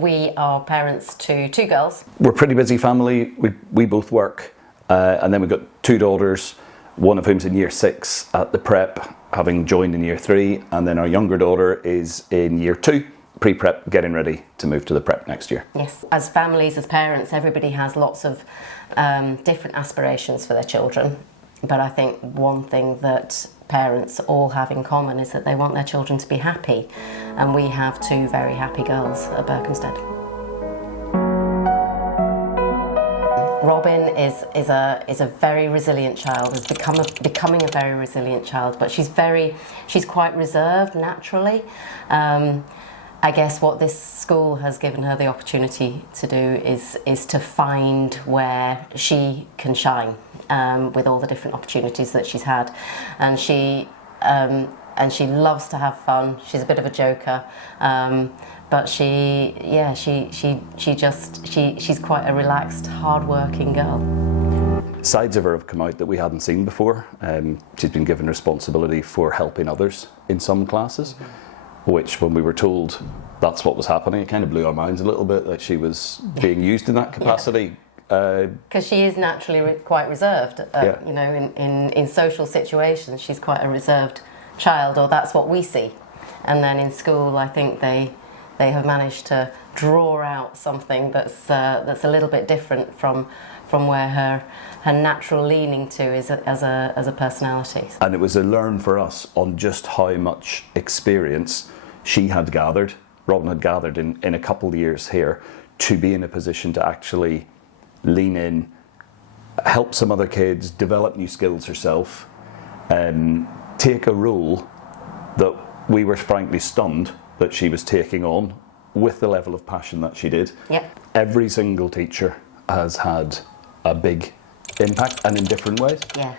we are parents to 2 girls. We're a pretty busy family. We both work, and then we've got 2 daughters, one of whom's in year 6 at the prep, having joined in year 3, and then our younger daughter is in year 2, pre-prep, getting ready to move to the prep next year. Yes, as families, as parents, everybody has lots of different aspirations for their children, but I think one thing that parents all have in common is that they want their children to be happy, and we have 2 very happy girls at Berkhamsted. Robin is a very resilient child, is becoming a very resilient child, but she's quite reserved naturally. I guess what this school has given her the opportunity to do is to find where she can shine with all the different opportunities that she's had, and she loves to have fun. She's a bit of a joker. But she's quite a relaxed, hard-working girl. Sides of her have come out that we hadn't seen before. She's been given responsibility for helping others in some classes, which when we were told that's what was happening, it kind of blew our minds a little bit that she was being used in that capacity. Because she is naturally quite reserved. You know, in social situations, she's quite a reserved child, or that's what we see. And then in school, I think they have managed to draw out something that's a little bit different from where her natural leaning to is as a personality. And it was a learn for us on just how much experience she had gathered, Robin had gathered in a couple of years here, to be in a position to actually lean in, help some other kids, develop new skills herself, take a role that we were frankly stunned that she was taking on with the level of passion that she did. Yep. Every single teacher has had a big impact, and in different ways. Yeah.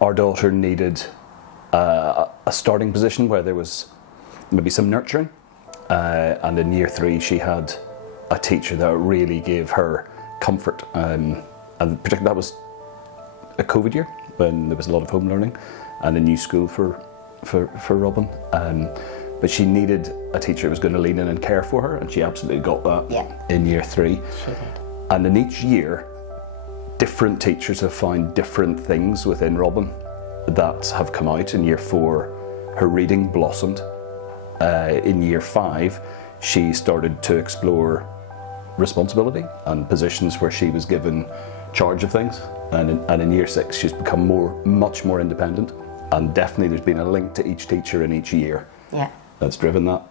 Our daughter needed a starting position where there was maybe some nurturing, and in year 3 she had a teacher that really gave her comfort, and particularly that was a COVID year when there was a lot of home learning and a new school for Robin, but she needed a teacher who was going to lean in and care for her, and she absolutely got that in year 3. She did. And in each year, different teachers have found different things within Robin that have come out. In year 4, her reading blossomed. In year 5, she started to explore responsibility and positions where she was given charge of things. And in year 6, she's become much more independent. And definitely there's been a link to each teacher in each year that's driven that.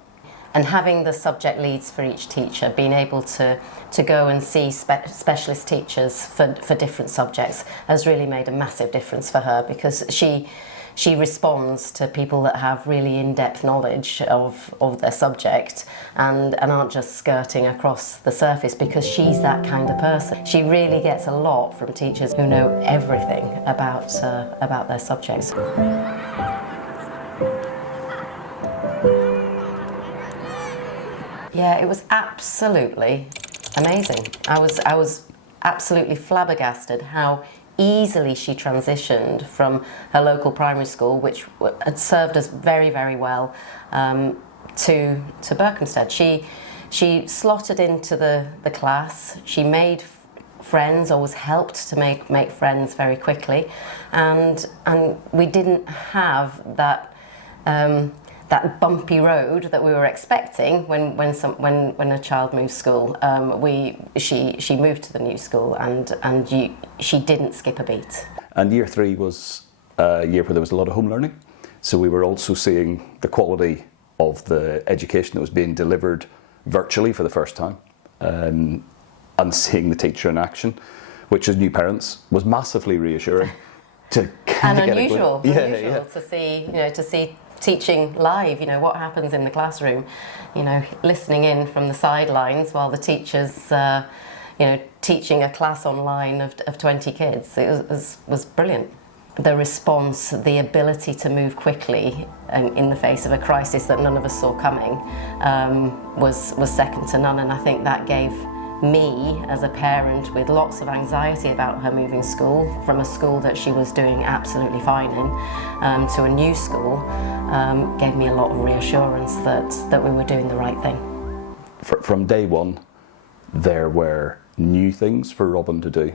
And having the subject leads for each teacher, being able to go and see specialist teachers for different subjects has really made a massive difference for her, because she responds to people that have really in-depth knowledge of their subject and aren't just skirting across the surface, because she's that kind of person. She really gets a lot from teachers who know everything about their subjects. Yeah, it was absolutely amazing. I was absolutely flabbergasted how easily she transitioned from her local primary school, which had served us very, very well, to Berkhamsted. She slotted into the class. She made friends, or was helped to make friends very quickly, and we didn't have that bumpy road that we were expecting when a child moves school. She moved to the new school, and she didn't skip a beat. And year 3 was a year where there was a lot of home learning, so we were also seeing the quality of the education that was being delivered virtually for the first time, and seeing the teacher in action, which as new parents was massively reassuring. Unusual to see teaching live, what happens in the classroom, listening in from the sidelines while the teacher's, teaching a class online of 20 kids. It was brilliant. The response, the ability to move quickly in the face of a crisis that none of us saw coming, was second to none, and I think that gave me, as a parent with lots of anxiety about her moving school, from a school that she was doing absolutely fine in, to a new school, gave me a lot of reassurance that we were doing the right thing. from day one, there were new things for Robin to do.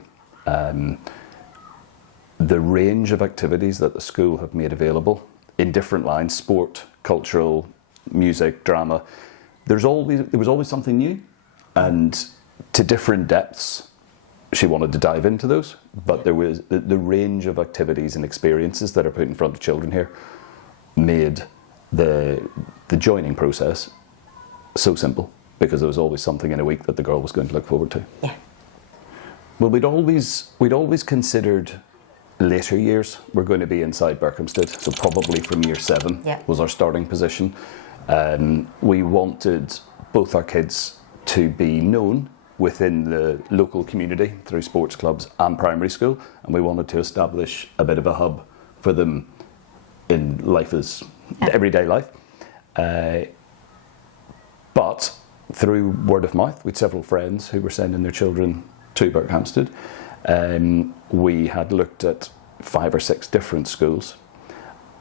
The range of activities that the school have made available in different lines, sport, cultural, music, drama, there was always something new, and to different depths she wanted to dive into those, but there was the range of activities and experiences that are put in front of children here made the joining process so simple, because there was always something in a week that the girl was going to look forward to. Yeah. Well, we'd always considered later years were going to be inside Berkhamsted, so probably from year 7 was our starting position. We wanted both our kids to be known within the local community through sports clubs and primary school, and we wanted to establish a bit of a hub for them in everyday life. But through word of mouth, we had several friends who were sending their children to Berkhamsted. We had looked at 5 or 6 different schools,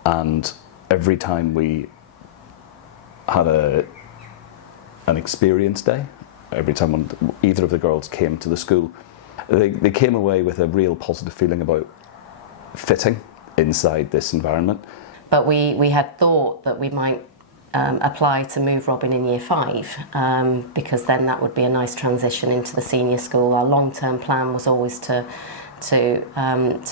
and every time we had an experience day, every time either of the girls came to the school, they came away with a real positive feeling about fitting inside this environment. But we had thought that we might apply to move Robin in year 5, because then that would be a nice transition into the senior school. Our long-term plan was always to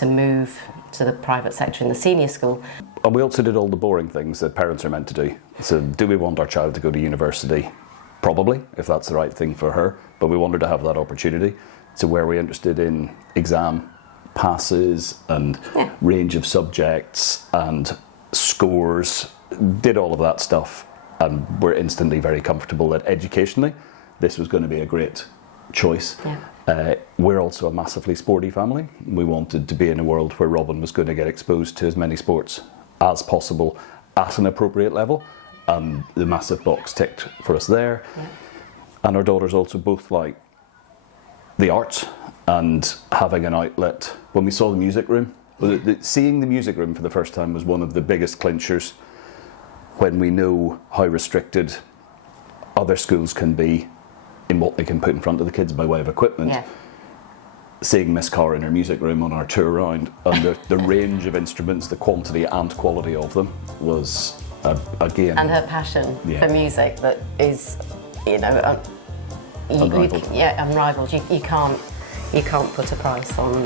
move to the private sector in the senior school. And we also did all the boring things that parents are meant to do. So do we want our child to go to university? Probably, if that's the right thing for her, but we want her to have that opportunity. So were we interested in exam passes and range of subjects and scores, did all of that stuff, and we're instantly very comfortable that educationally this was going to be a great choice. We're also a massively sporty family. We wanted to be in a world where Robin was going to get exposed to as many sports as possible at an appropriate level, and the massive box ticked for us there. And our daughters also both like the arts and having an outlet. When we saw the music room, seeing the music room for the first time was one of the biggest clinchers when we know how restricted other schools can be in what they can put in front of the kids by way of equipment. Seeing Miss Carr in her music room on our tour around, and the range of instruments, the quantity and quality of them was again. And her passion for music that is, unrivaled. Unrivaled. You can't put a price on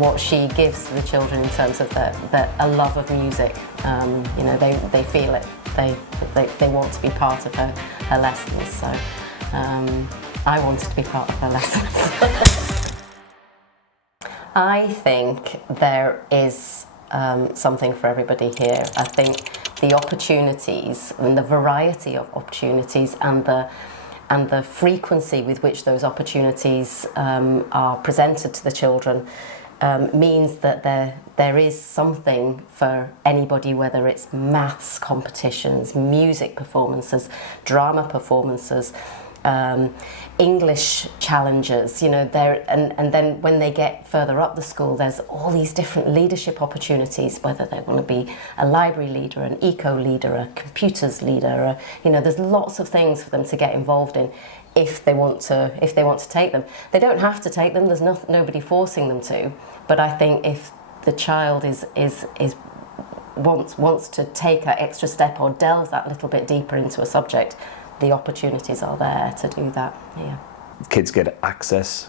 what she gives to the children in terms of a love of music. They feel it. They want to be part of her lessons. So I wanted to be part of her lessons. I think there is something for everybody here. I think the opportunities and the variety of opportunities and the frequency with which those opportunities are presented to the children means that there is something for anybody, whether it's maths competitions, music performances, drama performances, English challenges, and then when they get further up the school, there's all these different leadership opportunities, whether they want to be a library leader, an eco leader, a computers leader, there's lots of things for them to get involved in if they want to take them. They don't have to take them, there's nobody forcing them to, but I think if the child wants to take that extra step or delve that little bit deeper into a subject, the opportunities are there to do that. Kids get access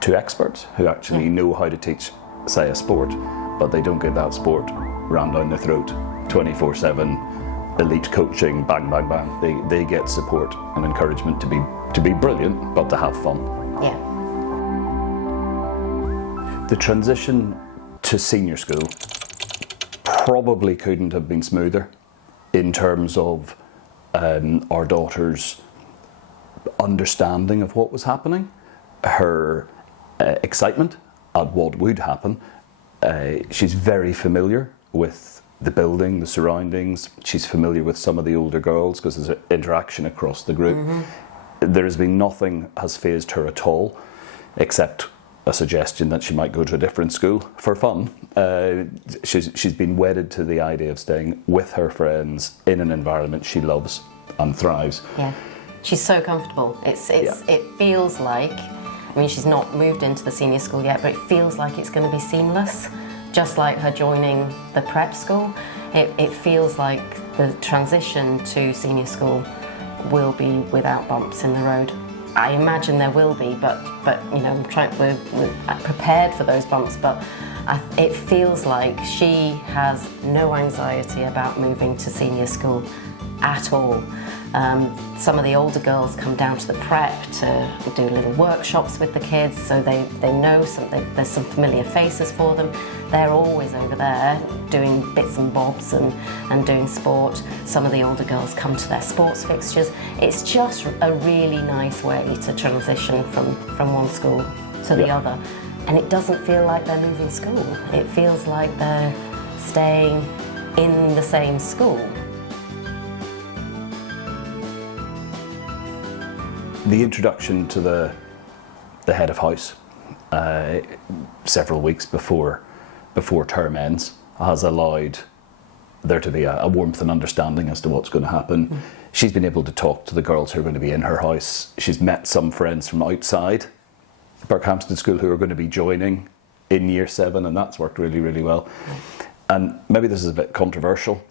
to experts who actually know how to teach, say, a sport, but they don't get that sport rammed down their throat 24/7, elite coaching, bang, bang, bang. They get support and encouragement to be brilliant, but to have fun. The transition to senior school probably couldn't have been smoother in terms of our daughter's understanding of what was happening, her excitement at what would happen. She's very familiar with the building, the surroundings. She's familiar with some of the older girls because there's an interaction across the group. There has been nothing has fazed her at all, except a suggestion that she might go to a different school for fun. She's been wedded to the idea of staying with her friends in an environment she loves and thrives. she's so comfortable. It feels like, I mean, she's not moved into the senior school yet, but it feels like it's going to be seamless, just like her joining the prep school. It feels like the transition to senior school will be without bumps in the road. I imagine there will be, but you know, we're prepared for those bumps, but it feels like she has no anxiety about moving to senior school at all. Some of the older girls come down to the prep to do little workshops with the kids, so they know there's some familiar faces for them. They're always over there doing bits and bobs and doing sport. Some of the older girls come to their sports fixtures. It's just a really nice way to transition from one school to the other. And it doesn't feel like they're moving school. It feels like they're staying in the same school. The introduction to the head of house several weeks before term ends has allowed there to be a warmth and understanding as to what's going to happen. She's been able to talk to the girls who are going to be in her house. She's met some friends from outside Berkhamsted School who are going to be joining in year 7, and that's worked really, really well. And maybe this is a bit controversial,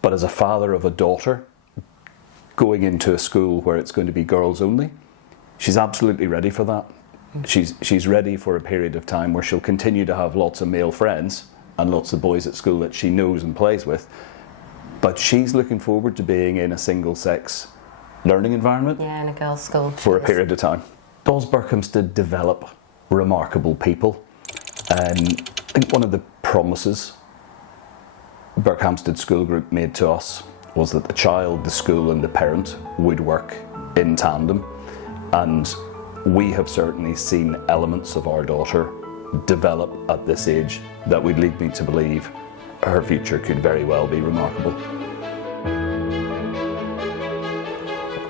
but as a father of a daughter going into a school where it's going to be girls only, she's absolutely ready for that. She's ready for a period of time where she'll continue to have lots of male friends and lots of boys at school that she knows and plays with, but she's looking forward to being in a single-sex learning environment. Yeah, in a girls' school. For a period of time. Does Berkhamsted develop remarkable people? I think one of the promises Berkhamsted School Group made to us was that the child, the school and the parent would work in tandem, and we have certainly seen elements of our daughter develop at this age that would lead me to believe her future could very well be remarkable.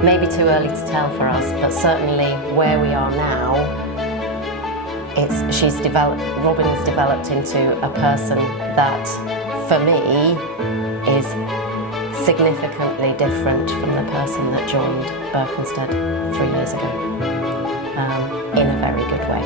Maybe too early to tell for us, but certainly where we are now, Robin has developed into a person that, for me, is significantly different from the person that joined Berkhamsted 3 years ago, in a very good way.